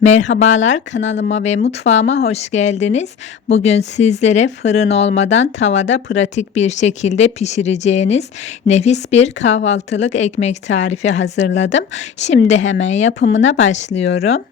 Merhabalar kanalıma ve mutfağıma hoş geldiniz. Bugün sizlere fırın olmadan tavada pratik bir şekilde pişireceğiniz nefis bir kahvaltılık ekmek tarifi hazırladım. Şimdi hemen yapımına başlıyorum.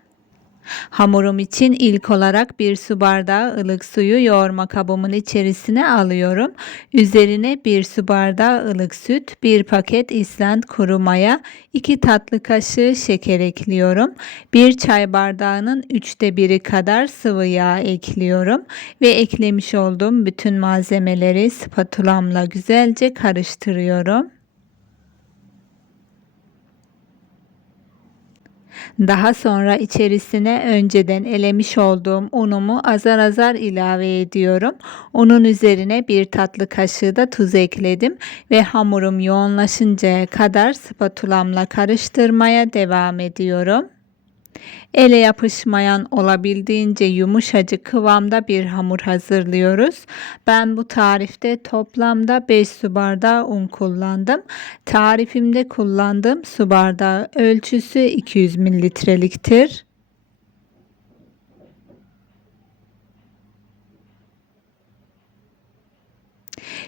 Hamurum için ilk olarak bir su bardağı ılık suyu yoğurma kabımın içerisine alıyorum. Üzerine bir su bardağı ılık süt, bir paket İsland kuru maya, 2 tatlı kaşığı şeker ekliyorum. Bir çay bardağının üçte biri kadar sıvı yağ ekliyorum. Ve eklemiş olduğum bütün malzemeleri spatulamla güzelce karıştırıyorum. Daha sonra içerisine önceden elemiş olduğum unumu azar azar ilave ediyorum. Unun üzerine bir tatlı kaşığı da tuz ekledim ve hamurum yoğunlaşıncaya kadar spatulamla karıştırmaya devam ediyorum. Ele yapışmayan olabildiğince yumuşacık kıvamda bir hamur hazırlıyoruz. Ben bu tarifte toplamda 5 su bardağı un kullandım. Tarifimde kullandığım su bardağı ölçüsü 200 mililitreliktir.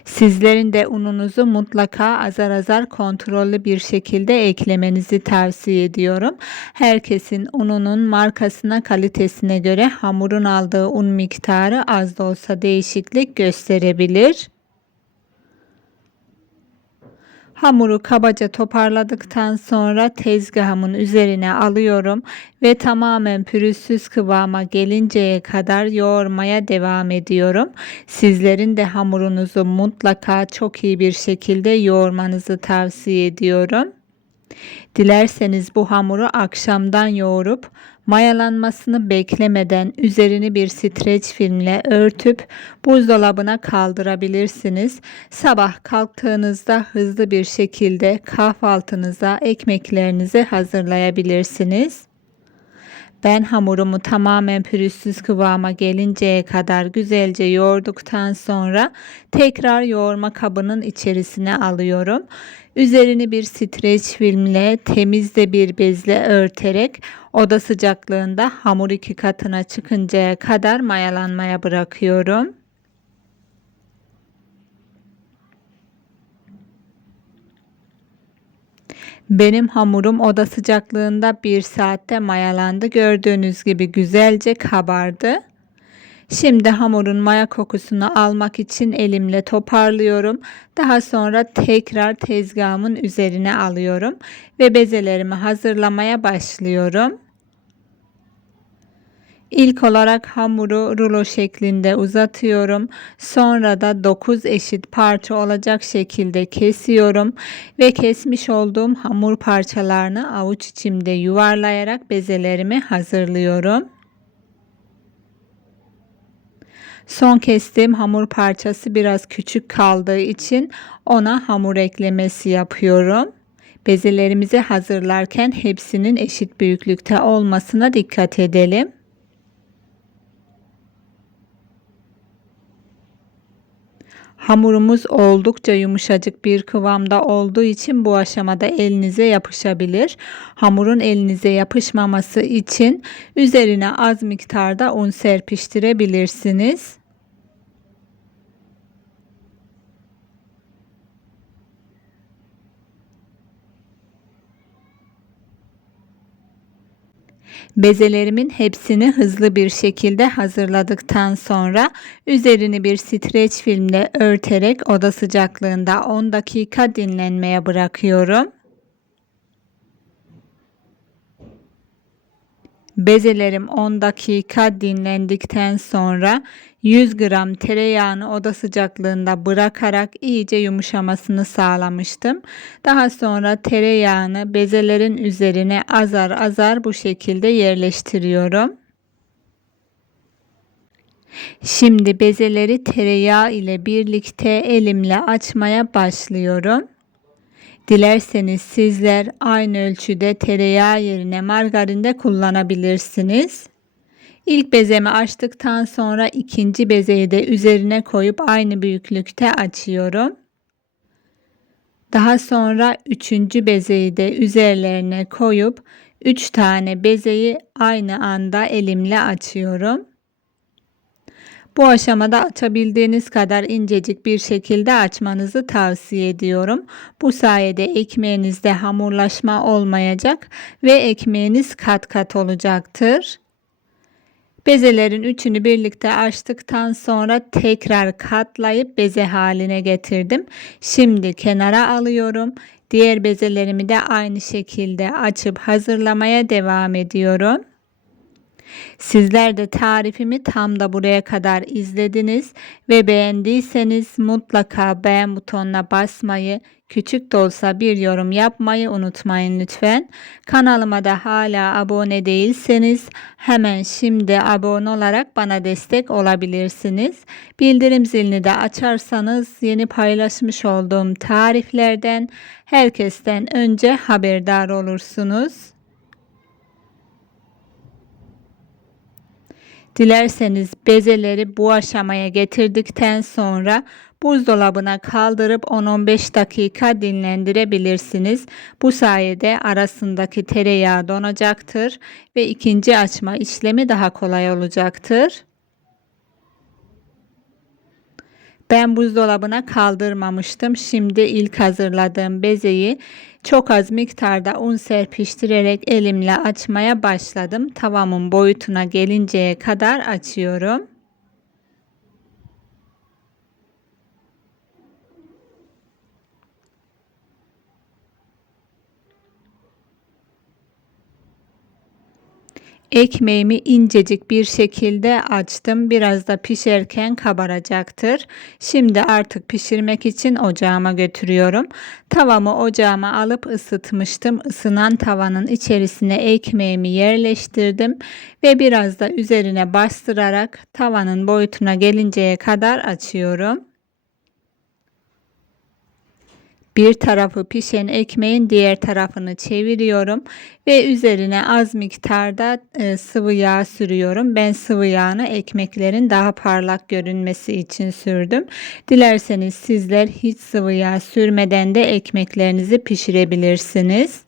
Sizlerin de ununuzu mutlaka azar azar kontrollü bir şekilde eklemenizi tavsiye ediyorum. Herkesin ununun markasına kalitesine göre hamurun aldığı un miktarı az da olsa değişiklik gösterebilir. Hamuru kabaca toparladıktan sonra tezgahımın üzerine alıyorum ve tamamen pürüzsüz kıvama gelinceye kadar yoğurmaya devam ediyorum. Sizlerin de hamurunuzu mutlaka çok iyi bir şekilde yoğurmanızı tavsiye ediyorum. Dilerseniz bu hamuru akşamdan yoğurup mayalanmasını beklemeden üzerini bir streç filmle örtüp buzdolabına kaldırabilirsiniz. Sabah kalktığınızda hızlı bir şekilde kahvaltınıza ekmeklerinizi hazırlayabilirsiniz. Ben hamurumu tamamen pürüzsüz kıvama gelinceye kadar güzelce yoğurduktan sonra tekrar yoğurma kabının içerisine alıyorum. Üzerini bir streç filmle temiz de bir bezle örterek oda sıcaklığında hamur iki katına çıkıncaya kadar mayalanmaya bırakıyorum. Benim hamurum oda sıcaklığında bir saatte mayalandı. Gördüğünüz gibi güzelce kabardı. Şimdi hamurun maya kokusunu almak için elimle toparlıyorum. Daha sonra tekrar tezgahımın üzerine alıyorum ve bezelerimi hazırlamaya başlıyorum. İlk olarak hamuru rulo şeklinde uzatıyorum. Sonra da 9 eşit parça olacak şekilde kesiyorum ve kesmiş olduğum hamur parçalarını avuç içimde yuvarlayarak bezelerimi hazırlıyorum. Son kestiğim hamur parçası biraz küçük kaldığı için ona hamur eklemesi yapıyorum. Bezelerimizi hazırlarken hepsinin eşit büyüklükte olmasına dikkat edelim. Hamurumuz oldukça yumuşacık bir kıvamda olduğu için bu aşamada elinize yapışabilir. Hamurun elinize yapışmaması için üzerine az miktarda un serpiştirebilirsiniz. Bezelerimin hepsini hızlı bir şekilde hazırladıktan sonra üzerini bir streç filmle örterek oda sıcaklığında 10 dakika dinlenmeye bırakıyorum. Bezelerim 10 dakika dinlendikten sonra 100 gram tereyağını oda sıcaklığında bırakarak iyice yumuşamasını sağlamıştım. Daha sonra tereyağını bezelerin üzerine azar azar bu şekilde yerleştiriyorum. Şimdi bezeleri tereyağı ile birlikte elimle açmaya başlıyorum. Dilerseniz sizler aynı ölçüde tereyağı yerine margarin de kullanabilirsiniz. İlk bezemi açtıktan sonra ikinci bezeyi de üzerine koyup aynı büyüklükte açıyorum. Daha sonra üçüncü bezeyi de üzerlerine koyup 3 tane bezeyi aynı anda elimle açıyorum. Bu aşamada açabildiğiniz kadar incecik bir şekilde açmanızı tavsiye ediyorum. Bu sayede ekmeğinizde hamurlaşma olmayacak ve ekmeğiniz kat kat olacaktır. Bezelerin üçünü birlikte açtıktan sonra tekrar katlayıp beze haline getirdim. Şimdi kenara alıyorum. Diğer bezelerimi de aynı şekilde açıp hazırlamaya devam ediyorum. Sizler de tarifimi tam da buraya kadar izlediniz ve beğendiyseniz mutlaka beğen butonuna basmayı, küçük de olsa bir yorum yapmayı unutmayın lütfen. Kanalıma da hala abone değilseniz hemen şimdi abone olarak bana destek olabilirsiniz. Bildirim zilini de açarsanız yeni paylaşmış olduğum tariflerden herkesten önce haberdar olursunuz. Dilerseniz bezeleri bu aşamaya getirdikten sonra buzdolabına kaldırıp 10-15 dakika dinlendirebilirsiniz. Bu sayede arasındaki tereyağı donacaktır ve ikinci açma işlemi daha kolay olacaktır. Ben buzdolabına kaldırmamıştım. Şimdi ilk hazırladığım bezeyi çok az miktarda un serpiştirerek elimle açmaya başladım. Tavamın boyutuna gelinceye kadar açıyorum. Ekmeğimi incecik bir şekilde açtım. Biraz da pişerken kabaracaktır. Şimdi artık pişirmek için ocağıma götürüyorum. Tavamı ocağıma alıp ısıtmıştım. Isınan tavanın içerisine ekmeğimi yerleştirdim ve biraz da üzerine bastırarak tavanın boyutuna gelinceye kadar açıyorum. Bir tarafı pişen ekmeğin diğer tarafını çeviriyorum ve üzerine az miktarda e, sıvı yağ sürüyorum. Ben sıvı yağını ekmeklerin daha parlak görünmesi için sürdüm. Dilerseniz sizler hiç sıvı yağ sürmeden de ekmeklerinizi pişirebilirsiniz.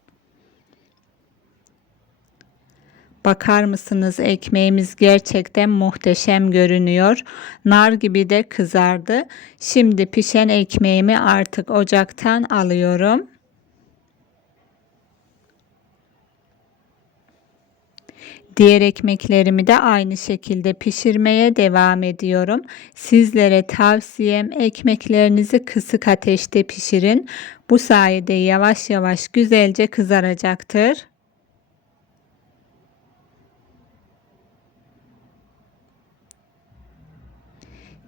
Bakar mısınız ekmeğimiz gerçekten muhteşem görünüyor. Nar gibi de kızardı. Şimdi pişen ekmeğimi artık ocaktan alıyorum. Diğer ekmeklerimi de aynı şekilde pişirmeye devam ediyorum. Sizlere tavsiyem ekmeklerinizi kısık ateşte pişirin. Bu sayede yavaş yavaş güzelce kızaracaktır.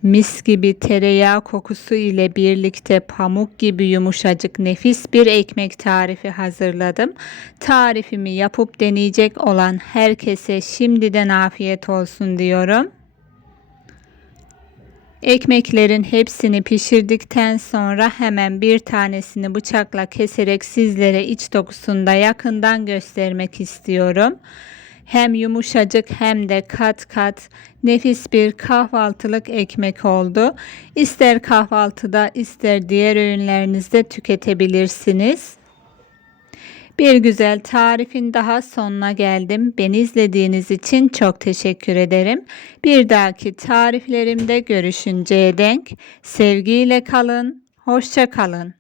Mis gibi tereyağı kokusu ile birlikte pamuk gibi yumuşacık nefis bir ekmek tarifi hazırladım. Tarifimi yapıp deneyecek olan herkese şimdiden afiyet olsun diyorum. Ekmeklerin hepsini pişirdikten sonra hemen bir tanesini bıçakla keserek sizlere iç dokusunu da yakından göstermek istiyorum. Hem yumuşacık hem de kat kat nefis bir kahvaltılık ekmek oldu. İster kahvaltıda ister diğer öğünlerinizde tüketebilirsiniz. Bir güzel tarifin daha sonuna geldim. Beni izlediğiniz için çok teşekkür ederim. Bir dahaki tariflerimde görüşünceye denk sevgiyle kalın, hoşça kalın.